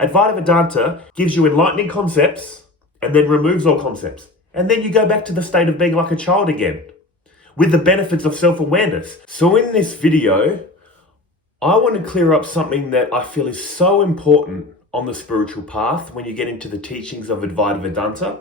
Advaita Vedanta gives you enlightening concepts and then removes all concepts. And then you go back to the state of being like a child again, with the benefits of self-awareness. So in this video, I want to clear up something that I feel is so important on the spiritual path when you get into the teachings of Advaita Vedanta.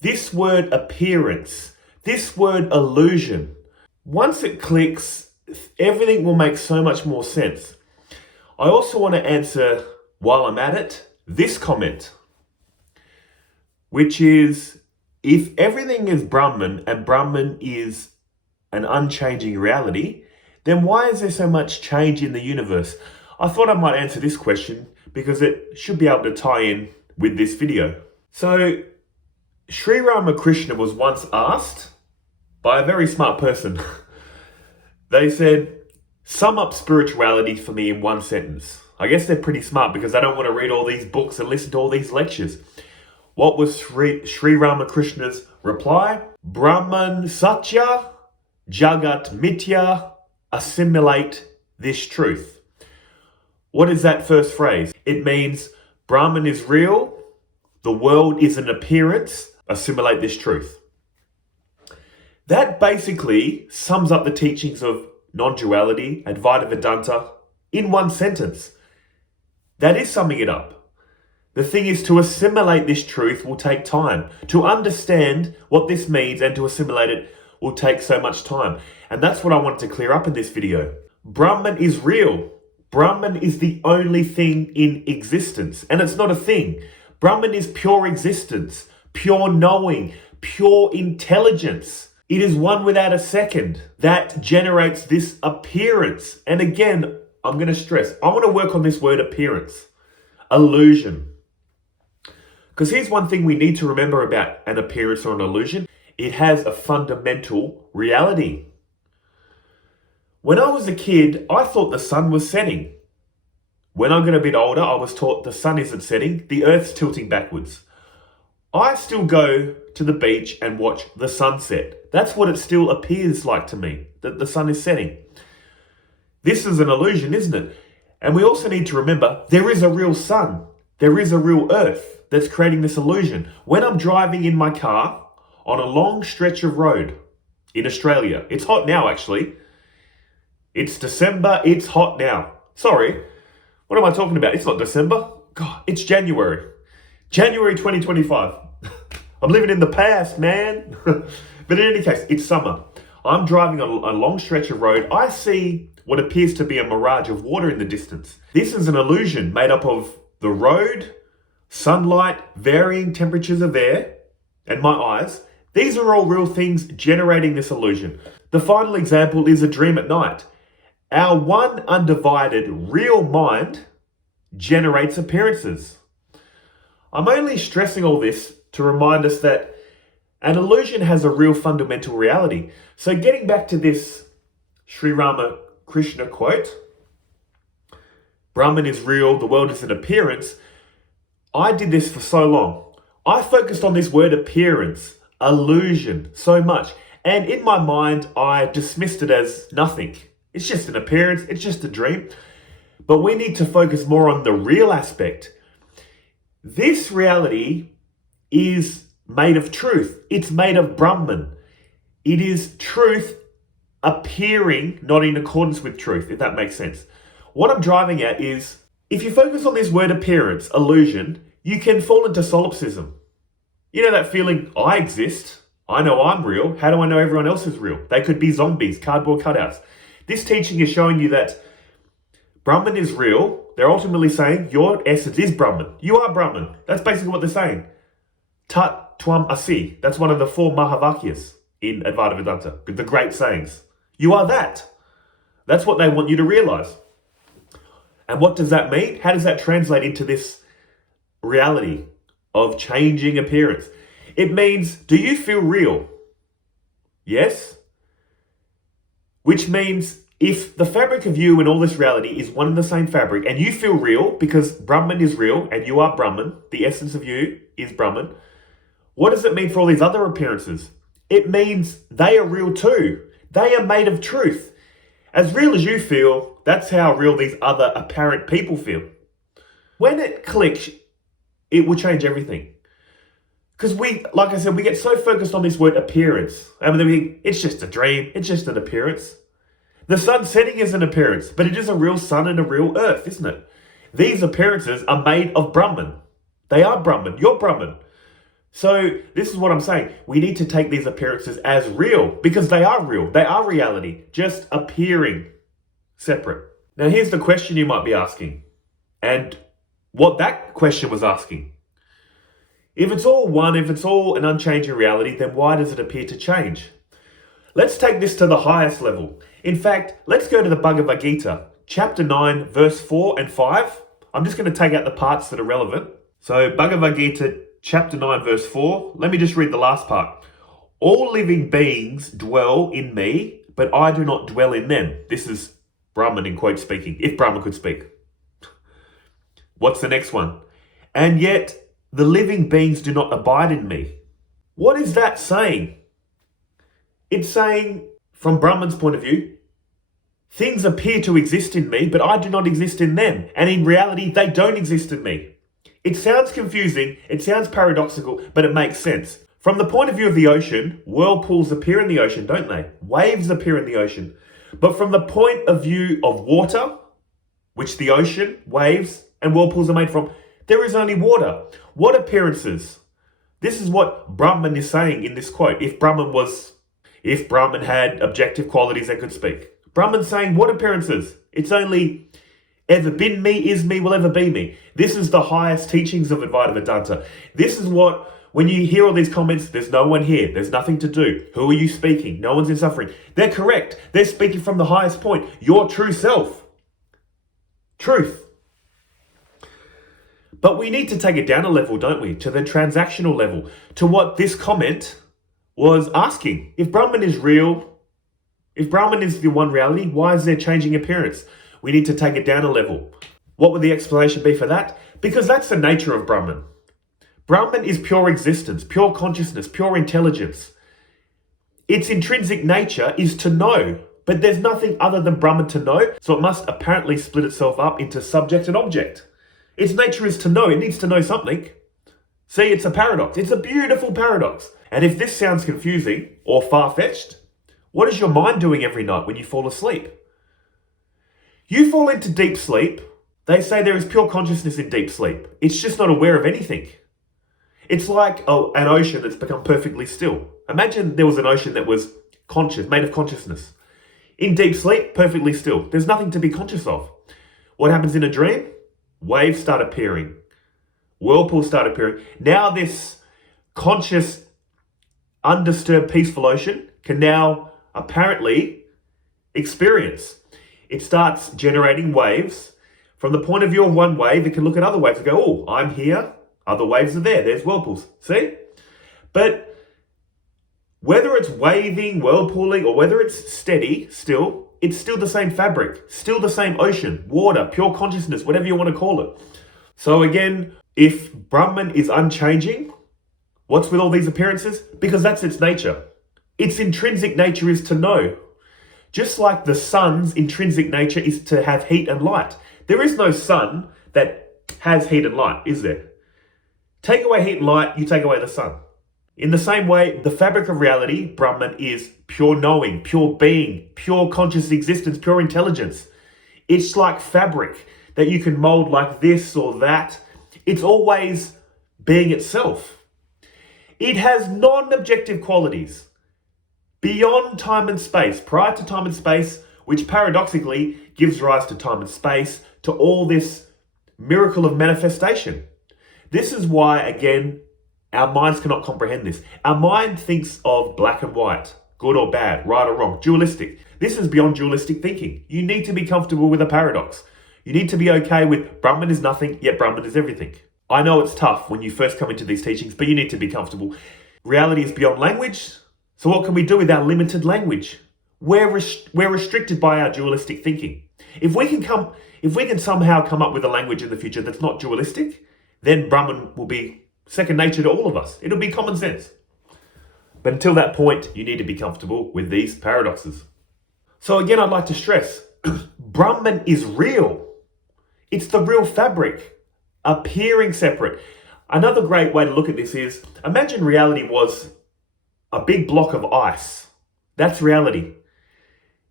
This word appearance, this word illusion. Once it clicks, everything will make so much more sense. I also want to answer, while I'm at it, this comment, which is, if everything is Brahman and Brahman is an unchanging reality, then why is there so much change in the universe? I thought I might answer this question because it should be able to tie in with this video. So, Sri Ramakrishna was once asked by a very smart person. They said, sum up spirituality for me in one sentence. I guess they're pretty smart because I don't want to read all these books and listen to all these lectures. What was Sri Ramakrishna's reply? Brahman Satya, Jagat Mithya, assimilate this truth. What is that first phrase? It means Brahman is real, the world is an appearance, assimilate this truth. That basically sums up the teachings of Non-Duality, Advaita Vedanta, in one sentence. That is summing it up. The thing is, to assimilate this truth will take time. To understand what this means and to assimilate it will take so much time. And that's what I wanted to clear up in this video. Brahman is real. Brahman is the only thing in existence. And it's not a thing. Brahman is pure existence, pure knowing, pure intelligence. It is one without a second that generates this appearance. And again, I'm going to stress, I want to work on this word appearance, illusion. Because here's one thing we need to remember about an appearance or an illusion. It has a fundamental reality. When I was a kid, I thought the sun was setting. When I got a bit older, I was taught the sun isn't setting, the earth's tilting backwards. I still go to the beach and watch the sunset. That's what it still appears like to me, that the sun is setting. This is an illusion, isn't it? And we also need to remember, there is a real sun. There is a real earth that's creating this illusion. When I'm driving in my car on a long stretch of road in Australia, it's hot now actually. It's December, it's hot now. Sorry, what am I talking about? It's not December. God, it's January. January 2025. I'm living in the past, man. But in any case, it's summer. I'm driving a long stretch of road. I see what appears to be a mirage of water in the distance. This is an illusion made up of the road, sunlight, varying temperatures of air, and my eyes. These are all real things generating this illusion. The final example is a dream at night. Our one undivided real mind generates appearances. I'm only stressing all this to remind us that an illusion has a real fundamental reality. So getting back to this Sri Ramakrishna quote, Brahman is real, the world is an appearance. I did this for so long. I focused on this word appearance, illusion, so much. And in my mind, I dismissed it as nothing. It's just an appearance, it's just a dream. But we need to focus more on the real aspect. This reality is made of truth. It's made of Brahman. It is truth appearing not in accordance with truth, if that makes sense. What I'm driving at is, if you focus on this word appearance, illusion, you can fall into solipsism. You know that feeling, I exist, I know I'm real, how do I know everyone else is real? They could be zombies, cardboard cutouts. This teaching is showing you that Brahman is real. They're ultimately saying your essence is Brahman. You are Brahman. That's basically what they're saying. Tat Tvam Asi. That's one of the 4 Mahavakyas in Advaita Vedanta, the great sayings. You are that. That's what they want you to realize. And what does that mean? How does that translate into this reality of changing appearance? It means, do you feel real? Yes. Which means if the fabric of you and all this reality is one and the same fabric, and you feel real because Brahman is real and you are Brahman, the essence of you is Brahman, what does it mean for all these other appearances? It means they are real too. They are made of truth. As real as you feel, that's how real these other apparent people feel. When it clicks, it will change everything. Because like I said, we get so focused on this word appearance. I mean, we think it's just a dream, it's just an appearance. The sun setting is an appearance, but it is a real sun and a real earth, isn't it? These appearances are made of Brahman. They are Brahman, you're Brahman. So this is what I'm saying. We need to take these appearances as real because they are real. They are reality, just appearing separate. Now here's the question you might be asking and what that question was asking. If it's all one, if it's all an unchanging reality, then why does it appear to change? Let's take this to the highest level. In fact, let's go to the Bhagavad Gita, chapter 9, verse 4 and 5. I'm just going to take out the parts that are relevant. So Bhagavad Gita, chapter 9, verse 4. Let me just read the last part. All living beings dwell in me, but I do not dwell in them. This is Brahman in quote speaking, if Brahman could speak. What's the next one? And yet the living beings do not abide in me. What is that saying? It's saying, from Brahman's point of view, things appear to exist in me, but I do not exist in them. And in reality, they don't exist in me. It sounds confusing, it sounds paradoxical, but it makes sense. From the point of view of the ocean, whirlpools appear in the ocean, don't they? Waves appear in the ocean. But from the point of view of water, which the ocean, waves, and whirlpools are made from, there is only water. What appearances? This is what Brahman is saying in this quote. If Brahman had objective qualities that could speak. Brahman's saying, what appearances? It's only ever been me, is me, will ever be me. This is the highest teachings of Advaita Vedanta. This is what, when you hear all these comments, there's no one here, there's nothing to do. Who are you speaking? No one's in suffering. They're correct. They're speaking from the highest point, your true self. Truth. But we need to take it down a level, don't we? To the transactional level, to what this comment was asking. If Brahman is real, if Brahman is the one reality, why is there changing appearance? We need to take it down a level. What would the explanation be for that? Because that's the nature of Brahman. Brahman is pure existence, pure consciousness, pure intelligence. Its intrinsic nature is to know, but there's nothing other than Brahman to know, so it must apparently split itself up into subject and object. Its nature is to know, it needs to know something. See, it's a paradox. It's a beautiful paradox. And if this sounds confusing or far-fetched, what is your mind doing every night when you fall asleep? You fall into deep sleep. They say there is pure consciousness in deep sleep. It's just not aware of anything. It's like an ocean that's become perfectly still. Imagine there was an ocean that was conscious, made of consciousness. In deep sleep, perfectly still. There's nothing to be conscious of. What happens in a dream? Waves start appearing. Whirlpools start appearing. Now this conscious, undisturbed, peaceful ocean can now apparently experience. It starts generating waves. From the point of view of one wave, it can look at other waves and go, oh, I'm here. Other waves are there. There's whirlpools. See? But whether it's waving, whirlpooling, or whether it's steady, it's still the same fabric, still the same ocean, water, pure consciousness, whatever you want to call it. So again, if Brahman is unchanging, what's with all these appearances? Because that's its nature. Its intrinsic nature is to know. Just like the sun's intrinsic nature is to have heat and light. There is no sun that has heat and light, is there? Take away heat and light, you take away the sun. In the same way, the fabric of reality, Brahman, is pure knowing, pure being, pure conscious existence, pure intelligence. It's like fabric that you can mold like this or that. It's always being itself. It has non-objective qualities beyond time and space, prior to time and space, which paradoxically gives rise to time and space, to all this miracle of manifestation. This is why, again, our minds cannot comprehend this. Our mind thinks of black and white, good or bad, right or wrong, dualistic. This is beyond dualistic thinking. You need to be comfortable with a paradox. You need to be okay with Brahman is nothing, yet Brahman is everything. I know it's tough when you first come into these teachings, but you need to be comfortable. Reality is beyond language. So what can we do with our limited language? We're restricted by our dualistic thinking. If we can somehow come up with a language in the future that's not dualistic, then Brahman will be second nature to all of us. It'll be common sense. But until that point, you need to be comfortable with these paradoxes. So again, I'd like to stress, Brahman is real. It's the real fabric. appearing separate. Another great way to look at this is, imagine reality was a big block of ice. That's reality.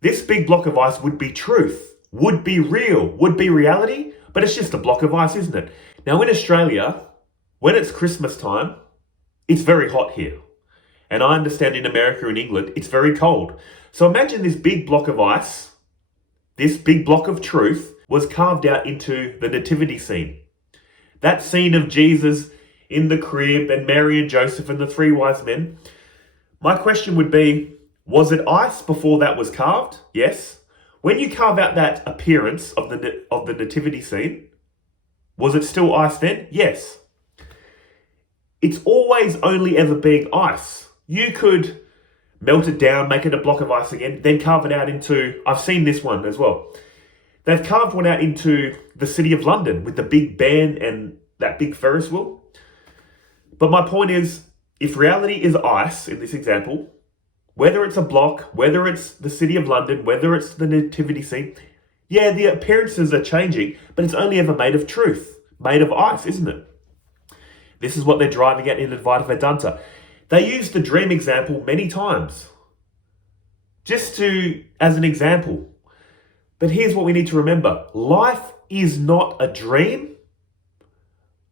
This big block of ice would be truth, would be real, would be reality, but it's just a block of ice, isn't it? Now in Australia, when it's Christmas time, it's very hot here. And I understand in America and England, it's very cold. So imagine this big block of ice, this big block of truth, was carved out into the nativity scene. That scene of Jesus in the crib and Mary and Joseph and the three wise men. My question would be, was it ice before that was carved? Yes. When you carve out that appearance of the nativity scene, was it still ice then? Yes. It's always only ever being ice. You could melt it down, make it a block of ice again, then carve it out into, I've seen this one as well. They've carved one out into the City of London with the Big Ben and that big Ferris wheel. But my point is, if reality is ice in this example, whether it's a block, whether it's the City of London, whether it's the nativity scene, yeah, the appearances are changing, but it's only ever made of truth, made of ice, isn't it? This is what they're driving at in Advaita Vedanta. They use the dream example many times, just as an example. But here's what we need to remember. Life is not a dream.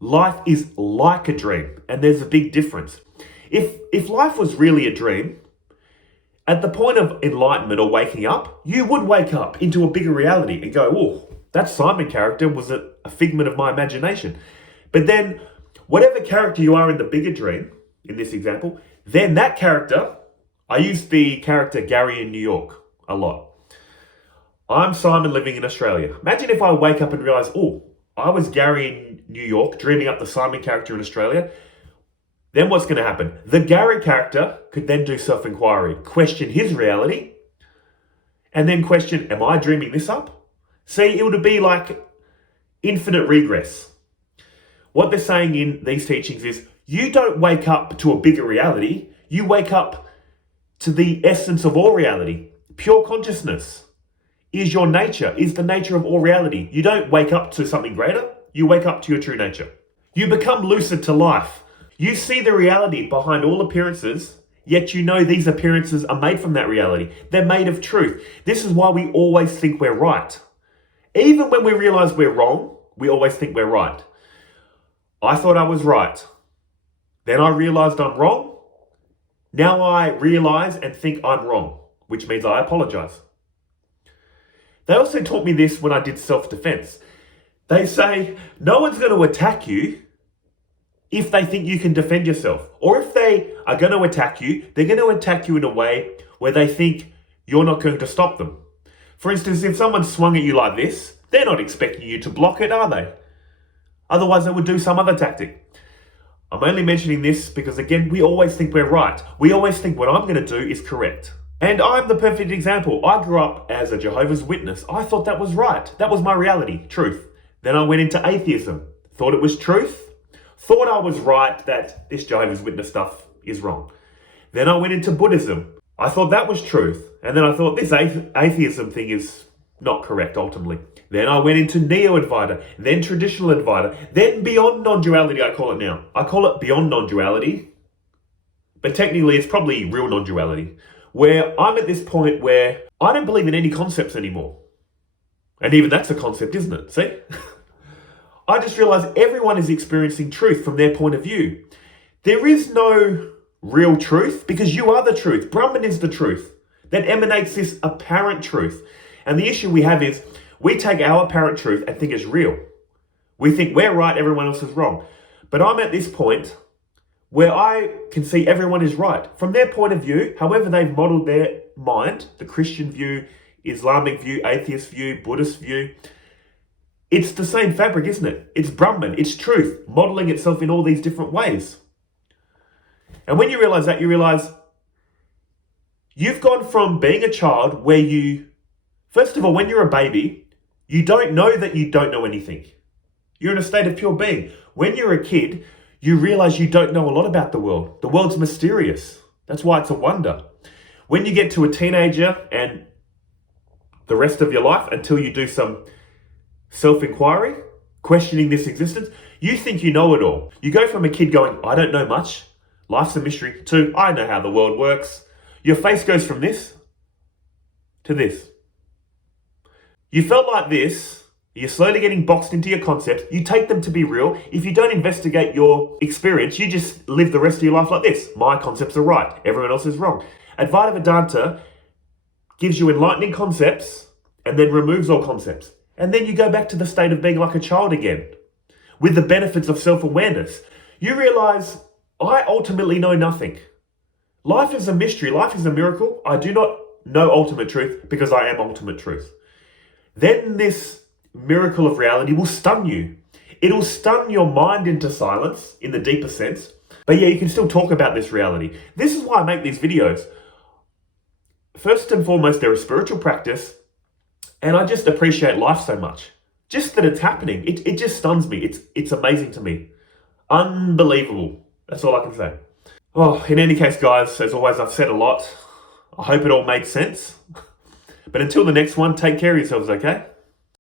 Life is like a dream. And there's a big difference. If life was really a dream, at the point of enlightenment or waking up, you would wake up into a bigger reality and go, oh, that Simon character was a figment of my imagination. But then, whatever character you are in the bigger dream, in this example, then that character, I use the character Gary in New York a lot. I'm Simon living in Australia. Imagine if I wake up and realize, oh, I was Gary in New York, dreaming up the Simon character in Australia. Then what's going to happen? The Gary character could then do self-inquiry, question his reality, and then question, am I dreaming this up? See, it would be like infinite regress. What they're saying in these teachings is, you don't wake up to a bigger reality, you wake up to the essence of all reality. Pure consciousness is your nature, is the nature of all reality. You don't wake up to something greater, you wake up to your true nature. You become lucid to life. You see the reality behind all appearances, yet you know these appearances are made from that reality. They're made of truth. This is why we always think we're right. Even when we realize we're wrong, we always think we're right. I thought I was right. Then I realized I'm wrong. Now I realize and think I'm wrong, which means I apologize. They also taught me this when I did self-defense. They say, no one's going to attack you if they think you can defend yourself. Or if they are going to attack you, they're going to attack you in a way where they think you're not going to stop them. For instance, if someone swung at you like this, they're not expecting you to block it, are they? Otherwise, they would do some other tactic. I'm only mentioning this because, again, we always think we're right. We always think what I'm going to do is correct. And I'm the perfect example. I grew up as a Jehovah's Witness. I thought that was right. That was my reality, truth. Then I went into atheism. Thought it was truth. Thought I was right that this Jehovah's Witness stuff is wrong. Then I went into Buddhism. I thought that was truth. And then I thought this atheism thing is not correct, ultimately. Then I went into Neo-Advaita, then Traditional Advaita, then Beyond Non-Duality, I call it now. I call it Beyond Non-Duality, but technically it's probably Real Non-Duality, where I'm at this point where I don't believe in any concepts anymore. And even that's a concept, isn't it? See? I just realized everyone is experiencing truth from their point of view. There is no real truth because you are the truth. Brahman is the truth that emanates this apparent truth. And the issue we have is we take our apparent truth and think it's real. We think we're right, everyone else is wrong. But I'm at this point where I can see everyone is right. From their point of view, however they've modeled their mind, the Christian view, Islamic view, atheist view, Buddhist view, it's the same fabric, isn't it? It's Brahman, it's truth, modeling itself in all these different ways. And when you realize that, you realize you've gone from being a child where you, first of all, when you're a baby, you don't know that you don't know anything. You're in a state of pure being. When you're a kid, you realize you don't know a lot about the world. The world's mysterious. That's why it's a wonder. When you get to a teenager and the rest of your life until you do some self-inquiry, questioning this existence. You think you know it all. You go from a kid going, I don't know much, life's a mystery, to I know how the world works. Your face goes from this to this. You felt like this, you're slowly getting boxed into your concepts, you take them to be real. If you don't investigate your experience, you just live the rest of your life like this. My concepts are right, everyone else is wrong. Advaita Vedanta gives you enlightening concepts and then removes all concepts. And then you go back to the state of being like a child again, with the benefits of self-awareness. You realize, I ultimately know nothing. Life is a mystery, life is a miracle. I do not know ultimate truth because I am ultimate truth. Then this miracle of reality will stun you. It'll stun your mind into silence in the deeper sense. But yeah, you can still talk about this reality. This is why I make these videos. First and foremost, they're a spiritual practice. And I just appreciate life so much. Just that it's happening. It just stuns me. It's amazing to me. Unbelievable. That's all I can say. Oh, in any case, guys, as always, I've said a lot. I hope it all made sense. But until the next one, take care of yourselves, okay?